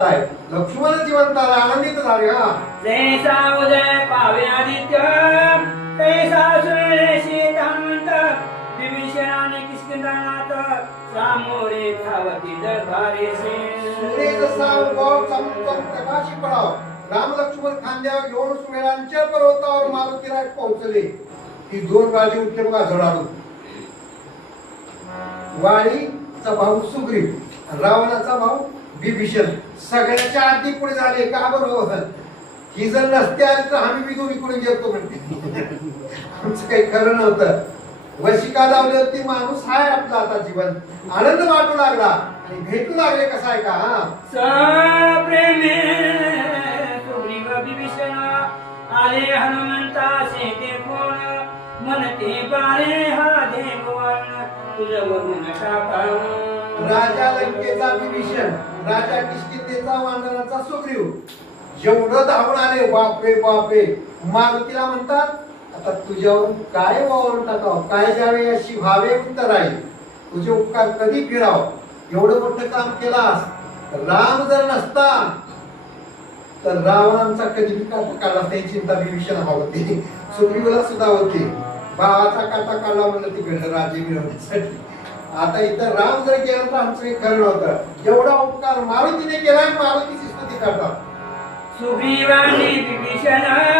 लक्ष्मण जिवंताला आनंदित झाले. हा जैसा उदय पावे आदित्य तैसा सूर्यशी हनुमंत विभीषणाने किष्किंधानाथ सामोरे धावती दरबारेसे. सूर्य जसा उगव चमचम प्रकाशी पडाव. राम लक्ष्मण खांद्यावर घेऊन सुमेरांच्या पर्वतावर मारुतीराज पोहोचले. ती दोन राजे उठले बघा झडाडू. वाणीचा भाऊ सुग्रीव, रावणाचा भाऊ विभीषण सगळ्याच्या आधी पुढे झाले. का बरोबर ही जर नसते आली तर आम्ही बी दोन्ही पुढे गेलतो म्हणते. आमचं काही खरं नव्हतं. वशिका लावली होती. माणूस हाय आपला आता जीवन आनंद वाटू लागला आणि भेटू लागले. कसा आहे का हा सप्रेमे सुग्रीव विभीषण आले हनुमंताचे ते कोण मनते बारे हा देववन तुझवरून टाकावं. राजा लंकेचा विभीषण, राजा किष्किंधेचा वानराचा सुग्रीव जेवढं धावून आले. बापरे बापरे. मारुतीला म्हणतात आता तुझ्यावर काय वावरून टाकाव, काय द्यावे अशी भावे उत्तर आहे. तुझे उपकार कधी फिराव. एवढं मोठं काम केलास. राम जर नसता तर रावणांचा कधी काढला त्याची चिंता विभीषण होती. सुग्रीवला सुद्धा होती. भावाचा काटा काढला म्हणलं तिकडे राज्य मिळवण्यासाठी. आता इथं राम जर गेला तर आमचं खरं नव्हतं. एवढा उपकार मारुतीने केलाय. मारुतीची स्तुती करतात. सुग्रीवाने विभीषण